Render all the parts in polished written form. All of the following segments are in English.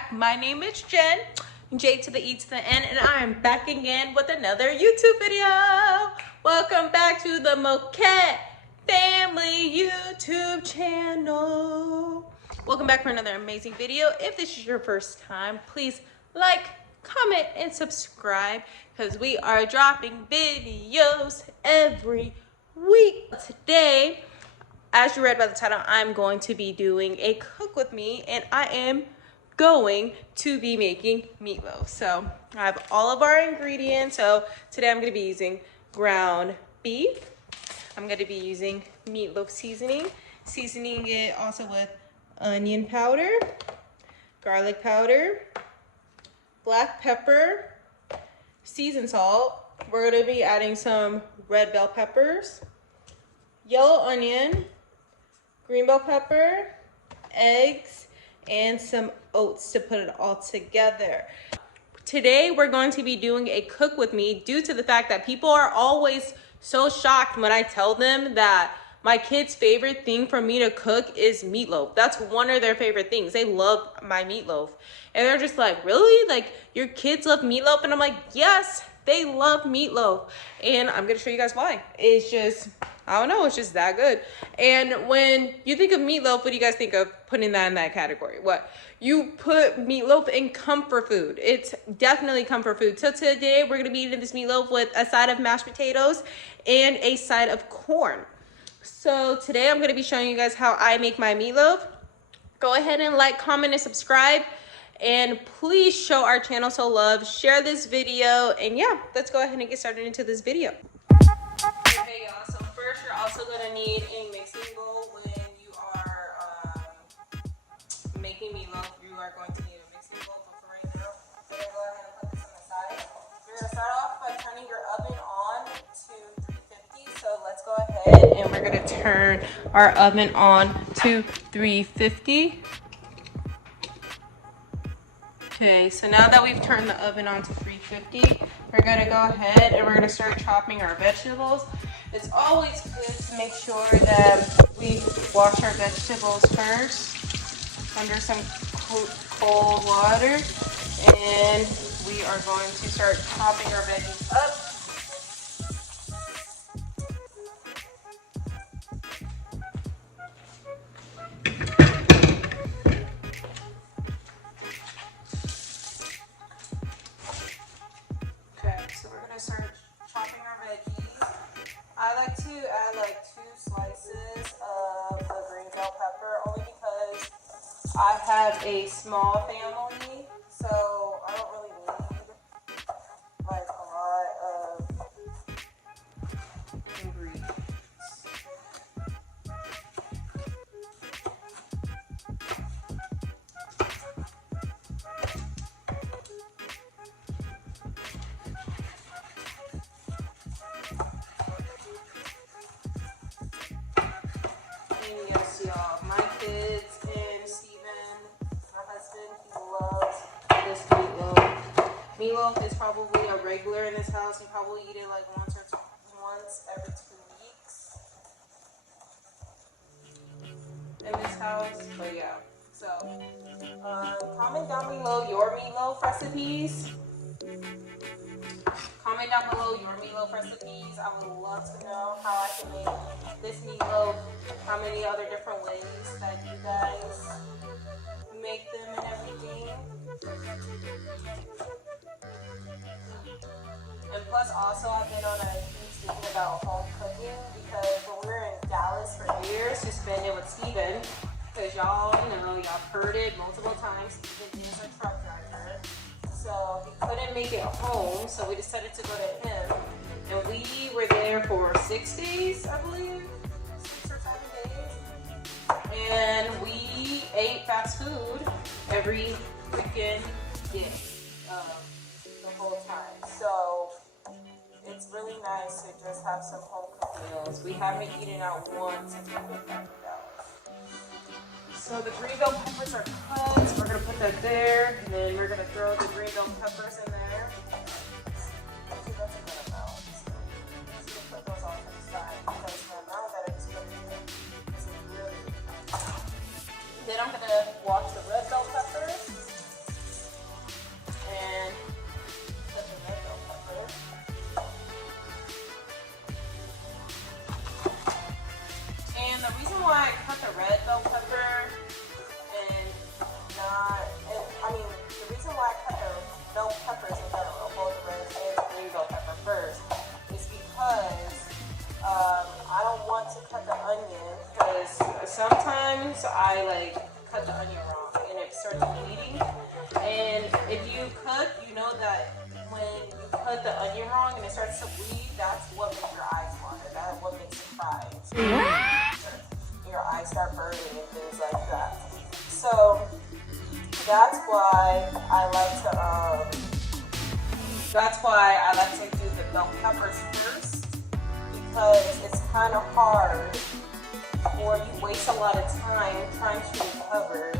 back. My name is Jen, J to the E to the N, and I am back again with another YouTube video. Welcome back to the Moquette Family YouTube channel. Welcome back for another amazing video. If this is your first time, please like, comment, and subscribe because we are dropping videos every week. Today, as you read by the title, I'm going to be doing a cook with me, and I am going to be making meatloaf. So I have all of our ingredients. So today I'm going to be using ground beef. I'm going to be using meatloaf seasoning it also with onion powder, garlic powder, black pepper, seasoned salt. We're going to be adding some red bell peppers, yellow onion, green bell pepper, eggs, and some oats to put it all together. Today we're going to be doing a cook with me due to the fact that people are always so shocked when I tell them that my kids' favorite thing for me to cook is meatloaf. That's one of their favorite things. They love my meatloaf. And they're just like, really? Like, your kids love meatloaf? And I'm like, yes, they love meatloaf. And I'm gonna show you guys why. It's just, I don't know, it's just that good. And when you think of meatloaf, what do you guys think of putting that in that category? What? You put meatloaf in comfort food. It's definitely comfort food. So today we're gonna be eating this meatloaf with a side of mashed potatoes and a side of corn. So today I'm gonna be showing you guys how I make my meatloaf. Go ahead and like, comment, and subscribe. And please show our channel some love, share this video, and yeah, let's go ahead and get started into this video. Okay, y'all, so first you're also gonna need a mixing bowl when you are making meatloaf. You are going to need a mixing bowl, but for right now, we're gonna go ahead and put this on the side. You're gonna start off by turning your oven on to 350, so let's go ahead and we're gonna turn our oven on to 350. Okay, so now that we've turned the oven on to 350, we're gonna go ahead and we're gonna start chopping our vegetables. It's always good to make sure that we wash our vegetables first under some cold water. And we are going to start chopping our veggies up. Start chopping our veggies. I like to add like 2 slices of the green bell pepper only because I have a small family, so I don't really need like a lot of ingredients. Yes, y'all, my kids and Steven, my husband, he loves this meatloaf. Meatloaf is probably a regular in this house. You probably eat it like once every 2 weeks in this house. But yeah, so comment down below your meatloaf recipes. Comment down below your meatloaf recipes. I would love to know how I can make this meatloaf, how many other different ways that you guys make them and everything. And plus also I've been on a huge thinking about home cooking because when we were in Dallas for New Year's, just spending with Steven, because y'all know, y'all heard it multiple times, Steven is a truck driver. So he couldn't make it home, so we decided to go to him. And we were there for 6 days, I believe, 6 or 7 days. And we ate fast food every freaking day the whole time. So it's really nice to just have some home cooked meals. We haven't eaten out once since we've been back in Dallas. So the green bell peppers are cut, so we're going to put that there, and then we're going to throw the green bell peppers in there. Actually, that's a good amount. So I'm just going to put those off to the side because the amount that I just put in is really good. Then I'm going to wash the red bell peppers. cut the onion wrong and it starts to bleed, that's what makes your eyes water. That's what makes it cry. Your eyes start burning and things like that. So that's why I like to do the bell peppers first, because it's kind of hard, or you waste a lot of time trying to recover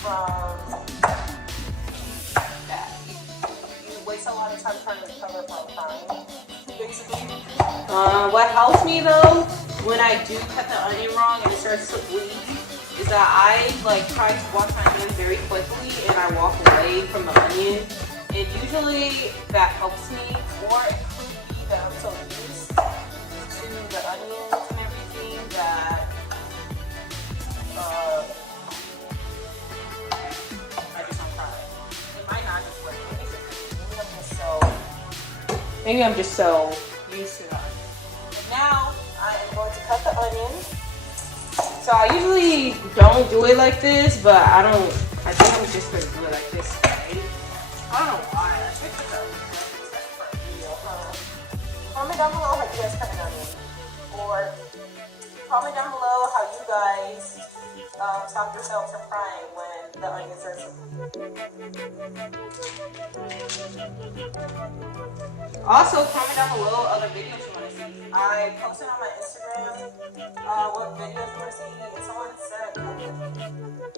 from that. You waste a lot of time trying to recover from crying, basically. What helps me though, when I do cut the onion wrong and it starts to bleed, is that I like try to wash my hands very quickly and I walk away from the onion. And usually that helps me, or it could be that I'm so used to the onions and everything that I just don't cry. It might not just work. Maybe I'm just so used to that. And now I am going to cut the onion. So I usually don't do it like this, but I think I'm just gonna do it like this, right? I don't know why. I think it's for a video, Comment down below how you guys cut an onion. Or comment down below how you guys stop yourselves from crying when the onions are Also, comment down below other videos you want to see. I posted on my Instagram what videos you want to see, and someone said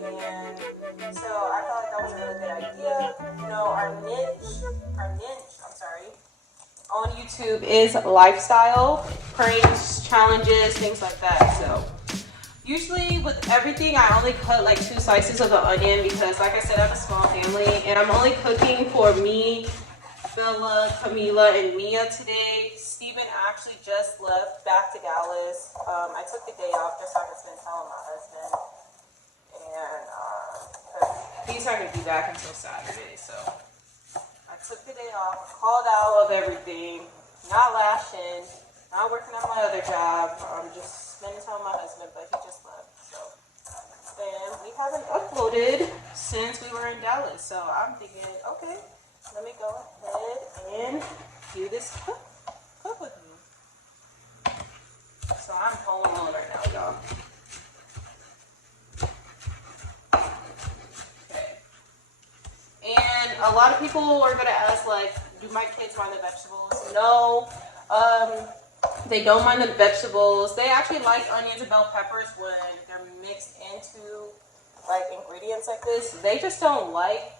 and so I felt like that was a really good idea. You know, our niche, on YouTube is lifestyle, pranks, challenges, things like that. So usually with everything, I only cut like 2 slices of the onion because, like I said, I have a small family and I'm only cooking for me, Bella, Camila, and Mia today. Steven actually just left back to Dallas. I took the day off just so I could spend time with my husband. And he's not going to be back until Saturday, so I took the day off, called out of everything, not lashing, not working at my other job. I'm just spending time with my husband, but he just left. So, and we haven't uploaded since we were in Dallas. So I'm thinking, okay, let me go ahead and do this cook with me. So I'm home alone right now, y'all. Okay. And a lot of people are gonna ask, like, do my kids mind the vegetables? No. They don't mind the vegetables. They actually like onions and bell peppers when they're mixed into like ingredients like this. They just don't like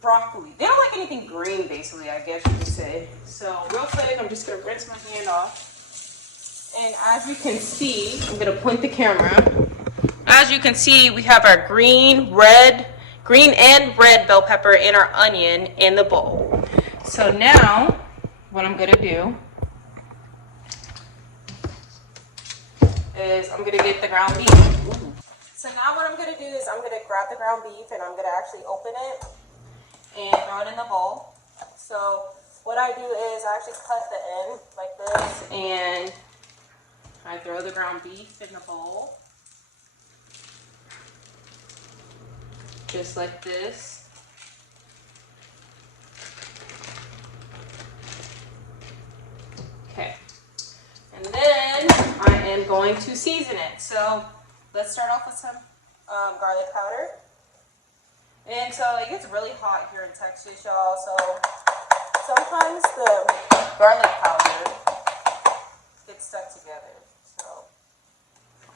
broccoli. They don't like anything green, basically, I guess you could say. So real quick, I'm just gonna rinse my hand off. And as you can see, I'm gonna point the camera. As you can see, we have our green and red bell pepper and our onion in the bowl. So now, what I'm gonna do is I'm gonna get the ground beef. Ooh. So now what I'm gonna do is I'm gonna grab the ground beef and I'm gonna actually open it and throw it in the bowl. So what I do is I actually cut the end like this and I throw the ground beef in the bowl. Just like this. Okay. And then I am going to season it. So let's start off with some garlic powder. And so it gets really hot here in Texas, y'all. So sometimes the garlic powder gets stuck together. So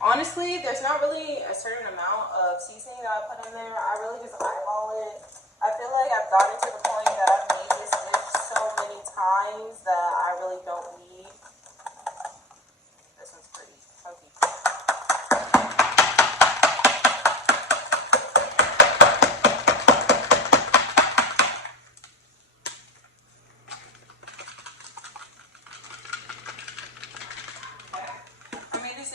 honestly, there's not really a certain amount of seasoning that I put in there. I really just eyeball it. I feel like I've gotten to the point that I've made this dish so many times that I really don't need. This one's pretty chunky.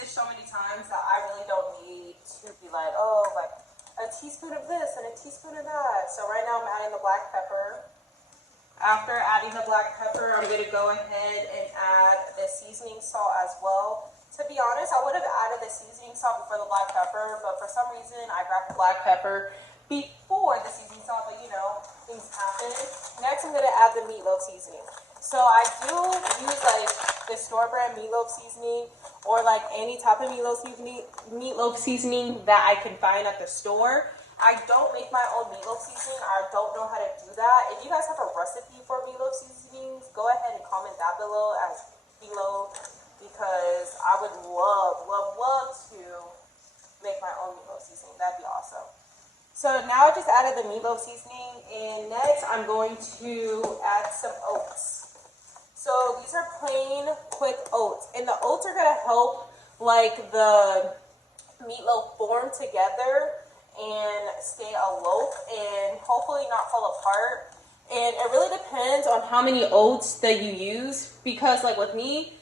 So many times that I really don't need to be like, oh, like a teaspoon of this and a teaspoon of that. So right now I'm adding the black pepper. After adding the black pepper, I'm going to go ahead and add the seasoning salt as well. To be honest, I would have added the seasoning salt before the black pepper, but for some reason I grabbed the black pepper before the seasoning salt, but you know, things happen. Next I'm going to add the meatloaf seasoning. So I do use like the store brand meatloaf seasoning, or like any type of meatloaf seasoning that I can find at the store. I don't make my own meatloaf seasoning. I don't know how to do that. If you guys have a recipe for meatloaf seasonings, go ahead and comment that below, because I would love to make my own meatloaf seasoning. That'd be awesome. So now I just added the meatloaf seasoning, and next I'm going to add some oats. So these are plain, quick oats, and the oats are gonna help like the meatloaf form together and stay a loaf and hopefully not fall apart. And it really depends on how many oats that you use, because like with me,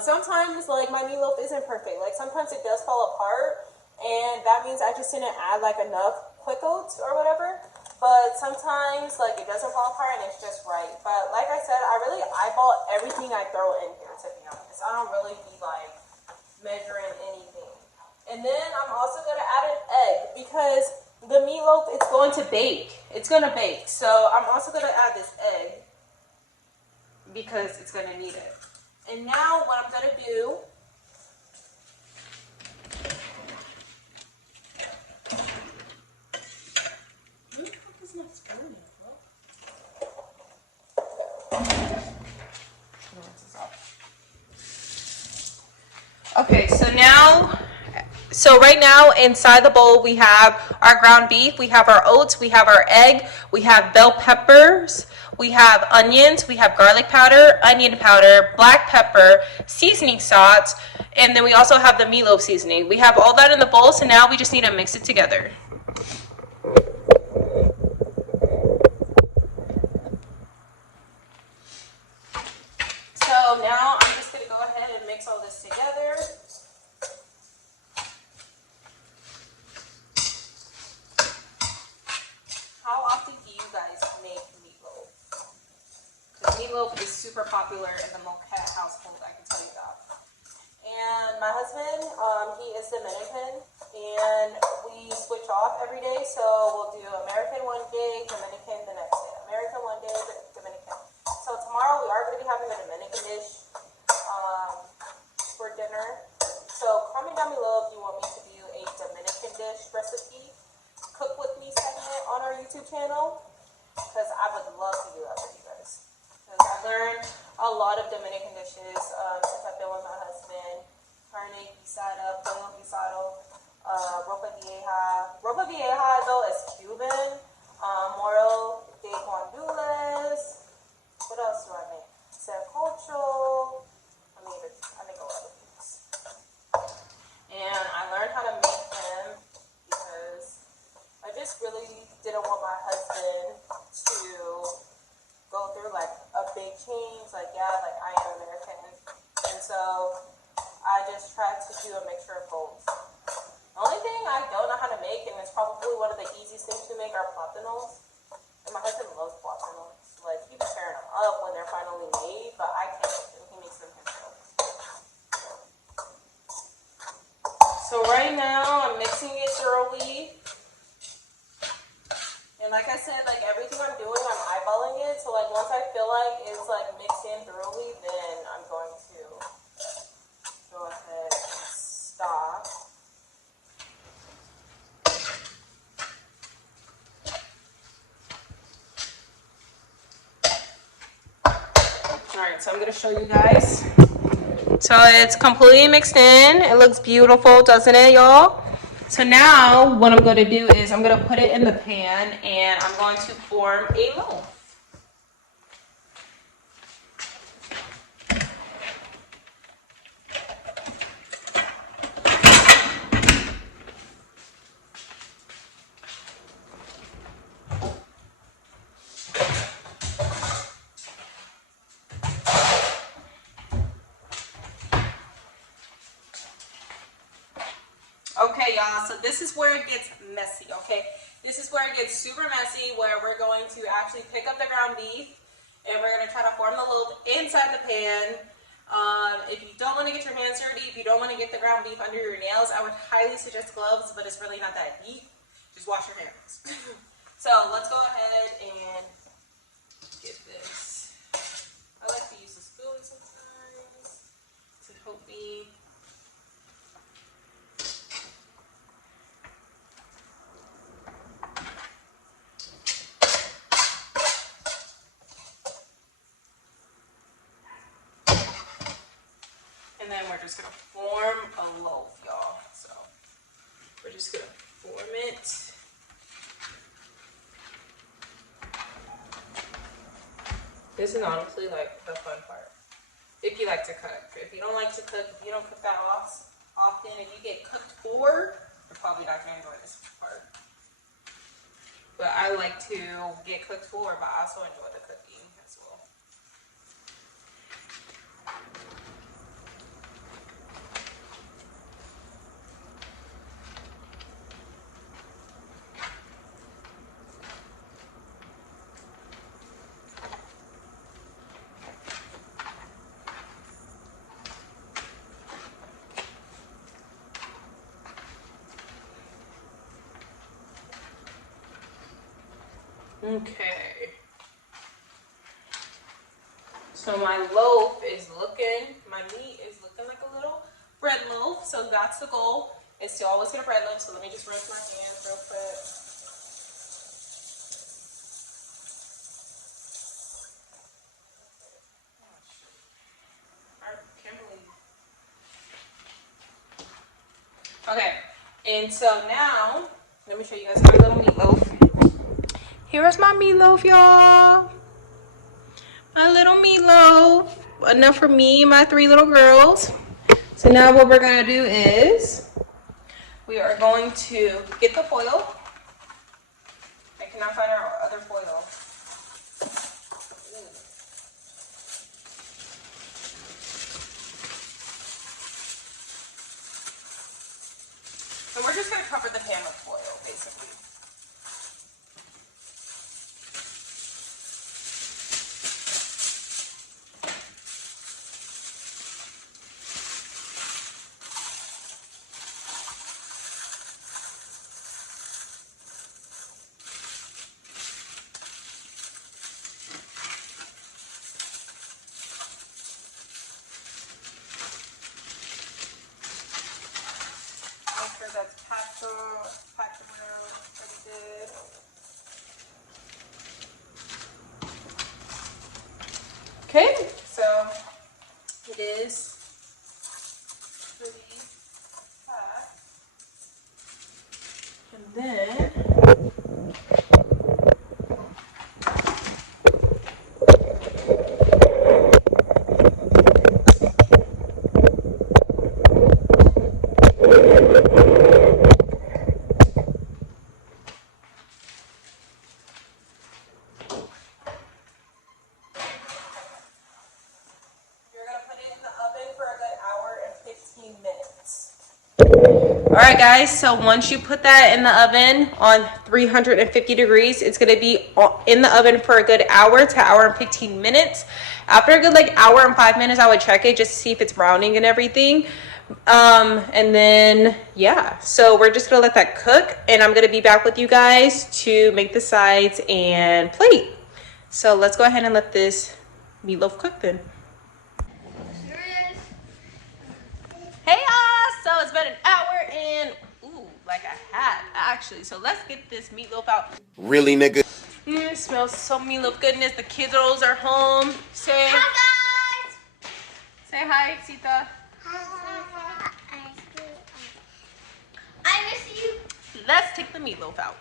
sometimes like my meatloaf isn't perfect. Like sometimes it does fall apart, and that means I just didn't add like enough quick oats or whatever. But sometimes like it doesn't fall apart and it's just right. But like I said, I really eyeball everything I throw in here, to be honest. I don't really be like measuring anything. And then I'm also gonna add an egg, because the meatloaf is going to bake. It's gonna bake. So I'm also gonna add this egg because it's gonna need it. And now what I'm gonna do, okay, so right now inside the bowl we have our ground beef, we have our oats, we have our egg, we have bell peppers, we have onions, we have garlic powder, onion powder, black pepper, seasoning sauce, and then we also have the meatloaf seasoning. We have all that in the bowl, so now we just need to mix it together. So now I'm just going to go ahead and mix all this together. How often do you guys make meatloaf? Because meatloaf is super popular in the Moquette household, I can tell you that. And my husband, he is Dominican, and we switch off every day. So we'll do American one day, Dominican the next day. American one day, Dominican. So tomorrow we are going to be having a Dominican dish for dinner. So comment down below if you want me to do a Dominican dish recipe, cook with me segment on our YouTube channel, because I would love to do that for you guys. Because I learned a lot of Dominican dishes since I've been with my husband. Carne guisada, pollo guisado, ropa vieja. Ropa vieja though is Cuban. Moro de guandules. What else do I make? Sancocho. I make a lot of things. And I learned how to make them because I just really didn't want my husband to go through like a big change. Like, yeah, like I am American. And so I just tried to do a mixture of both. The only thing I don't know how to make, and it's probably one of the easiest things to make, are plátanos. And my husband loves plátanos. Like, he be tearing them up when they're finally made, but I can't make them. He makes them himself. So right now, I'm mixing it thoroughly. And like I said, like everything I'm doing, I'm eyeballing it. So like once I feel like it's like mixed in thoroughly, then I'm going to go ahead and stop. Alright, so I'm going to show you guys. So it's completely mixed in. It looks beautiful, doesn't it, y'all? So now what I'm going to do is I'm going to put it in the pan and I'm going to form a loaf. Okay, y'all, so this is where it gets messy, okay? This is where it gets super messy, where we're going to actually pick up the ground beef and we're going to try to form the loaf inside the pan. If you don't want to get your hands dirty, if you don't want to get the ground beef under your nails, I would highly suggest gloves, but it's really not that deep. Just wash your hands. So let's go ahead and get this. I like to use a spoon sometimes to help me. And then we're just gonna form a loaf, y'all. So we're just gonna form it. This is honestly like the fun part. If you like to cook. If you don't like to cook, if you don't cook that often, if you get cooked for, you're probably not gonna enjoy this part. But I like to get cooked for, but I also enjoy the cooking as well. Okay. So my loaf is looking, my meat is looking like a little bread loaf. So that's the goal, is to always get a bread loaf. So let me just rinse my hands real quick. Okay, and so now, let me show you guys my little meatloaf. Here is my meatloaf, y'all. My little meatloaf. Enough for me and my 3 little girls. So now what we're gonna do is, we are going to get the foil. I cannot find our other foil. And we're just gonna cover the pan with foil, basically. That's packed around pretty good. Okay, so it is pretty packed. And then alright guys, so once you put that in the oven on 350 degrees, it's going to be in the oven for a good hour to hour and 15 minutes. After a good hour and 5 minutes, I would check it just to see if it's browning and everything. And then, yeah, so we're just going to let that cook, and I'm going to be back with you guys to make the sides and plate. So let's go ahead and let this meatloaf cook then. Hey y'all, so it's been an hour and like a half actually. So let's get this meatloaf out. Really, nigga? It smells so meatloaf goodness. The kiddos are home. Say hi guys. Say hi, Sita. Hi. I miss you. Let's take the meatloaf out.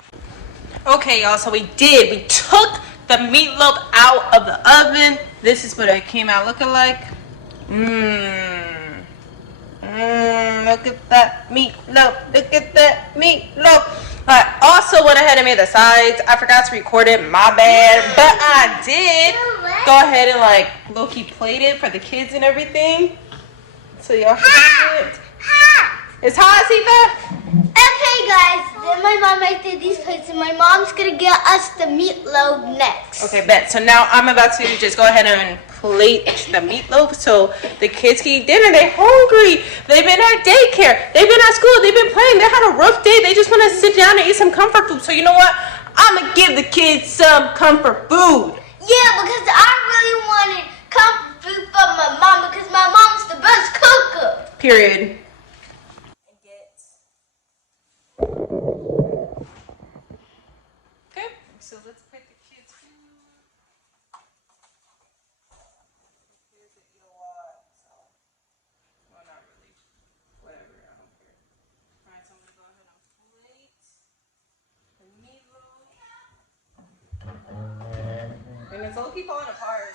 Okay y'all, so we took the meatloaf out of the oven. This is what it came out looking like. Look at that meatloaf. Look at that meatloaf. I also went ahead and made the sides. I forgot to record it. My bad. But I did go ahead and low-key plate it for the kids and everything. So y'all can see it. It's hot, Sita? Okay guys, then my mom made these plates and my mom's gonna get us the meatloaf next. Okay, bet. So now I'm about to just go ahead and plate the meatloaf so the kids can eat dinner. They're hungry. They've been at daycare. They've been at school. They've been playing. They had a rough day. They just want to sit down and eat some comfort food. So you know what? I'm going to give the kids some comfort food. Yeah, because I really wanted comfort food from my mom because my mom's the best cooker. Period. Okay, so let's put the kids' food. Kids that eat a lot, so well, not really. Whatever, I don't care. All right, so I'm gonna go ahead and plate the meatloaf. And it's all keep falling apart.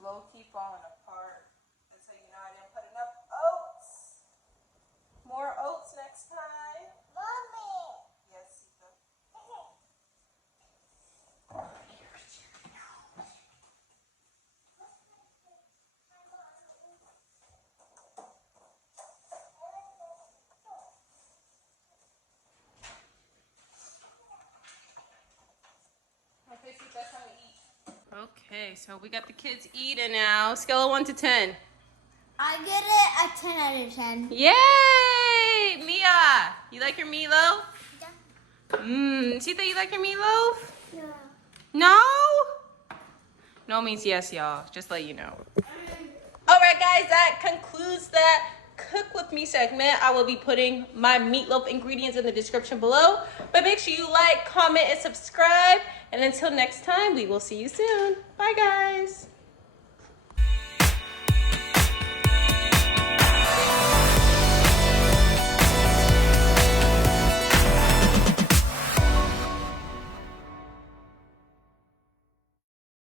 Slow keep falling apart. That's how you know I didn't put enough oats. More oats next time. Mommy. Yes, Sita. Okay, Sita, that's how we eat. Okay, so we got the kids eating now. Scale of 1 to 10. I get it a 10 out of 10. Yay! Mia, you like your meatloaf? Yeah. Sita, you like your meatloaf? Yeah. No? No means yes, y'all. Just to let you know. Alright guys, that concludes that Cook With Me segment. I will be putting my meatloaf ingredients in the description below. But make sure you like, comment, and subscribe. And until next time, we will see you soon. Bye guys.